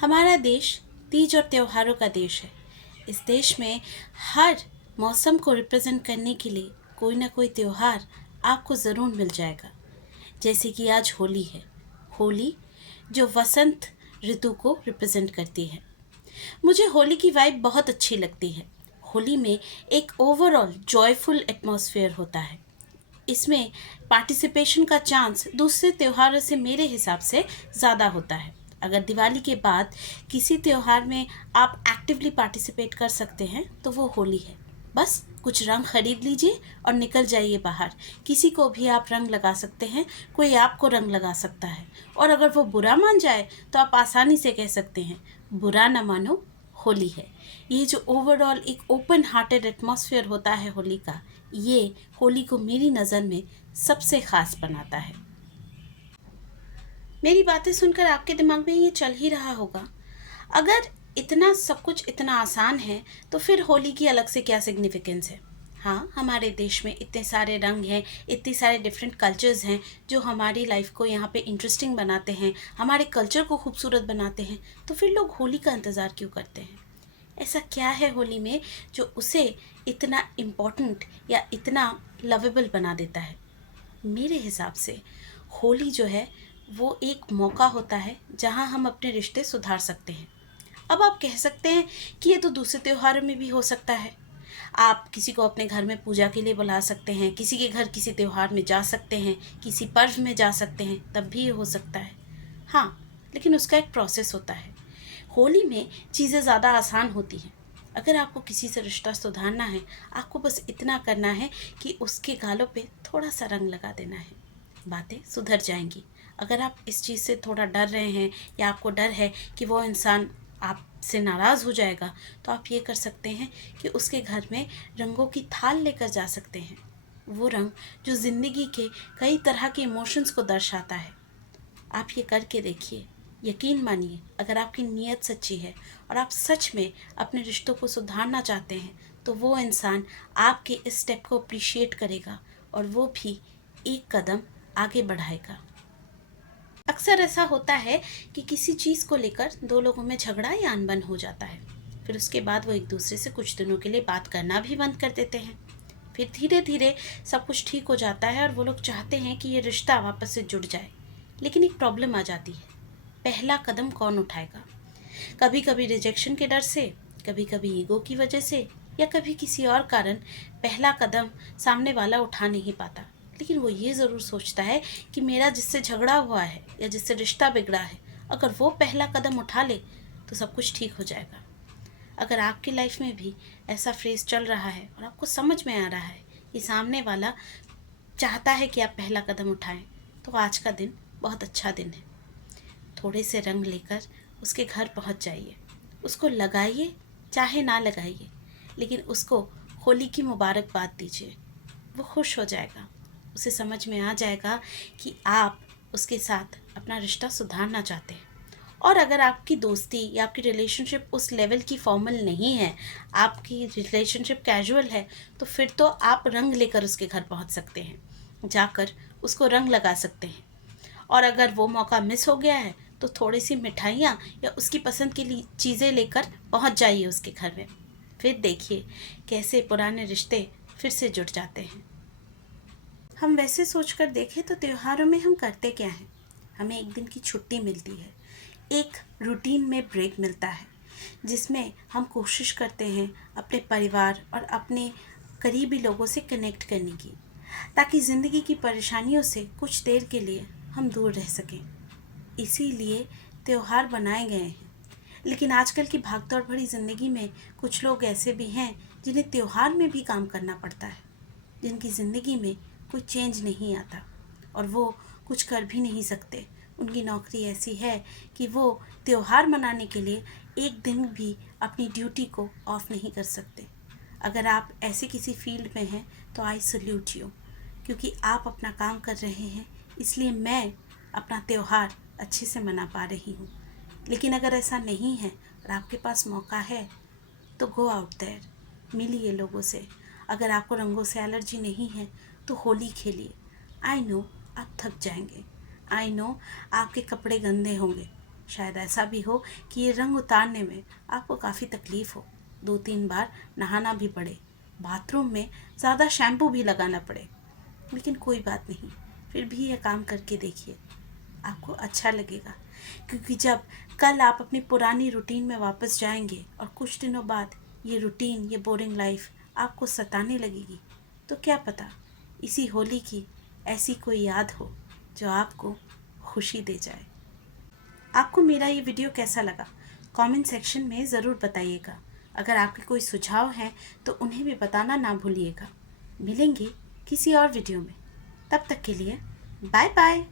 हमारा देश तीज और त्योहारों का देश है। इस देश में हर मौसम को रिप्रेजेंट करने के लिए कोई ना कोई त्योहार आपको ज़रूर मिल जाएगा। जैसे कि आज होली है। होली जो वसंत ऋतु को रिप्रेजेंट करती है। मुझे होली की वाइब बहुत अच्छी लगती है। होली में एक ओवरऑल जॉयफुल एटमॉस्फेयर होता है। इसमें पार्टिसिपेशन का चांस दूसरे त्योहारों से मेरे हिसाब से ज़्यादा होता है। अगर दिवाली के बाद किसी त्योहार में आप एक्टिवली पार्टिसिपेट कर सकते हैं तो वो होली है। बस कुछ रंग खरीद लीजिए और निकल जाइए बाहर। किसी को भी आप रंग लगा सकते हैं, कोई आपको रंग लगा सकता है। और अगर वो बुरा मान जाए तो आप आसानी से कह सकते हैं, बुरा ना मानो, होली है। ये जो ओवरऑल एक ओपन हार्टेड एटमॉस्फेयर होता है होली का, ये होली को मेरी नज़र में सबसे ख़ास बनाता है। मेरी बातें सुनकर आपके दिमाग में ये चल ही रहा होगा, अगर इतना सब कुछ इतना आसान है तो फिर होली की अलग से क्या सिग्निफिकेंस है। हाँ, हमारे देश में इतने सारे रंग हैं, इतने सारे डिफरेंट कल्चर्स हैं जो हमारी लाइफ को यहाँ पे इंटरेस्टिंग बनाते हैं, हमारे कल्चर को खूबसूरत बनाते हैं। तो फिर लोग होली का इंतज़ार क्यों करते हैं? ऐसा क्या है होली में जो उसे इतना इम्पोर्टेंट या इतना लवेबल बना देता है? मेरे हिसाब से होली जो है वो एक मौका होता है जहाँ हम अपने रिश्ते सुधार सकते हैं। अब आप कह सकते हैं कि ये तो दूसरे त्योहारों में भी हो सकता है। आप किसी को अपने घर में पूजा के लिए बुला सकते हैं, किसी के घर किसी त्योहार में जा सकते हैं, किसी पर्व में जा सकते हैं, तब भी ये हो सकता है। हाँ, लेकिन उसका एक प्रोसेस होता है। होली में चीज़ें ज़्यादा आसान होती हैं। अगर आपको किसी से रिश्ता सुधारना है, आपको बस इतना करना है कि उसके गालों पे थोड़ा सा रंग लगा देना है, बातें सुधर जाएंगी। अगर आप इस चीज़ से थोड़ा डर रहे हैं या आपको डर है कि वो इंसान आपसे नाराज़ हो जाएगा, तो आप ये कर सकते हैं कि उसके घर में रंगों की थाल लेकर जा सकते हैं। वो रंग जो ज़िंदगी के कई तरह के इमोशंस को दर्शाता है। आप ये करके देखिए, यकीन मानिए, अगर आपकी नीयत सच्ची है और आप सच में अपने रिश्तों को सुधारना चाहते हैं तो वो इंसान आपके इस स्टेप को अप्रिशिएट करेगा और वो भी एक कदम आगे बढ़ाएगा। अक्सर ऐसा होता है कि किसी चीज़ को लेकर दो लोगों में झगड़ा या अनबन हो जाता है। फिर उसके बाद वो एक दूसरे से कुछ दिनों के लिए बात करना भी बंद कर देते हैं। फिर धीरे धीरे सब कुछ ठीक हो जाता है और वो लोग चाहते हैं कि ये रिश्ता वापस से जुड़ जाए। लेकिन एक प्रॉब्लम आ जाती है, पहला कदम कौन उठाएगा? कभी कभी रिजेक्शन के डर से, कभी कभी ईगो की वजह से, या कभी किसी और कारण पहला कदम सामने वाला उठा नहीं पाता। लेकिन वो ये ज़रूर सोचता है कि मेरा जिससे झगड़ा हुआ है या जिससे रिश्ता बिगड़ा है, अगर वो पहला कदम उठा ले तो सब कुछ ठीक हो जाएगा। अगर आपकी लाइफ में भी ऐसा फेज चल रहा है और आपको समझ में आ रहा है कि सामने वाला चाहता है कि आप पहला कदम उठाएं, तो आज का दिन बहुत अच्छा दिन है। थोड़े से रंग लेकर उसके घर पहुंच जाइए, उसको लगाइए चाहे ना लगाइए, लेकिन उसको होली की मुबारकबाद दीजिए। वो खुश हो जाएगा, उसे समझ में आ जाएगा कि आप उसके साथ अपना रिश्ता सुधारना चाहते हैं। और अगर आपकी दोस्ती या आपकी रिलेशनशिप उस लेवल की फॉर्मल नहीं है, आपकी रिलेशनशिप कैजुअल है, तो फिर तो आप रंग लेकर उसके घर पहुंच सकते हैं, जाकर उसको रंग लगा सकते हैं। और अगर वो मौका मिस हो गया है तो थोड़ी सी मिठाइयाँ या उसकी पसंद की चीज़ें लेकर पहुंच जाइए उसके घर में। फिर देखिए कैसे पुराने रिश्ते फिर से जुड़ जाते हैं। हम वैसे सोचकर देखें तो त्योहारों में हम करते क्या हैं? हमें एक दिन की छुट्टी मिलती है, एक रूटीन में ब्रेक मिलता है, जिसमें हम कोशिश करते हैं अपने परिवार और अपने करीबी लोगों से कनेक्ट करने की, ताकि ज़िंदगी की परेशानियों से कुछ देर के लिए हम दूर रह सकें। इसीलिए त्यौहार बनाए गए हैं। लेकिन आजकल की भागदौड़ भरी ज़िंदगी में कुछ लोग ऐसे भी हैं जिन्हें त्योहार में भी काम करना पड़ता है, जिनकी ज़िंदगी में कोई चेंज नहीं आता और वो कुछ कर भी नहीं सकते। उनकी नौकरी ऐसी है कि वो त्योहार मनाने के लिए एक दिन भी अपनी ड्यूटी को ऑफ नहीं कर सकते। अगर आप ऐसे किसी फील्ड में हैं तो आई सल्यूट यू, क्योंकि आप अपना काम कर रहे हैं, इसलिए मैं अपना त्यौहार अच्छे से मना पा रही हूँ। लेकिन अगर ऐसा नहीं है और आपके पास मौका है तो गो आउट देयर, मिलिए लोगों से। अगर आपको रंगों से एलर्जी नहीं है तो होली खेलिए। आई नो आप थक जाएंगे, आई नो आपके कपड़े गंदे होंगे, शायद ऐसा भी हो कि ये रंग उतारने में आपको काफ़ी तकलीफ़ हो, 2-3 बार नहाना भी पड़े, बाथरूम में ज़्यादा शैम्पू भी लगाना पड़े। लेकिन कोई बात नहीं, फिर भी ये काम करके देखिए, आपको अच्छा लगेगा। क्योंकि जब कल आप अपनी पुरानी रूटीन में वापस जाएंगे और कुछ दिनों बाद ये रूटीन, ये बोरिंग लाइफ आपको सताने लगेगी, तो क्या पता इसी होली की ऐसी कोई याद हो जो आपको खुशी दे जाए। आपको मेरा ये वीडियो कैसा लगा कमेंट सेक्शन में ज़रूर बताइएगा। अगर आपके कोई सुझाव हैं तो उन्हें भी बताना ना भूलिएगा। मिलेंगे किसी और वीडियो में, तब तक के लिए बाय बाय।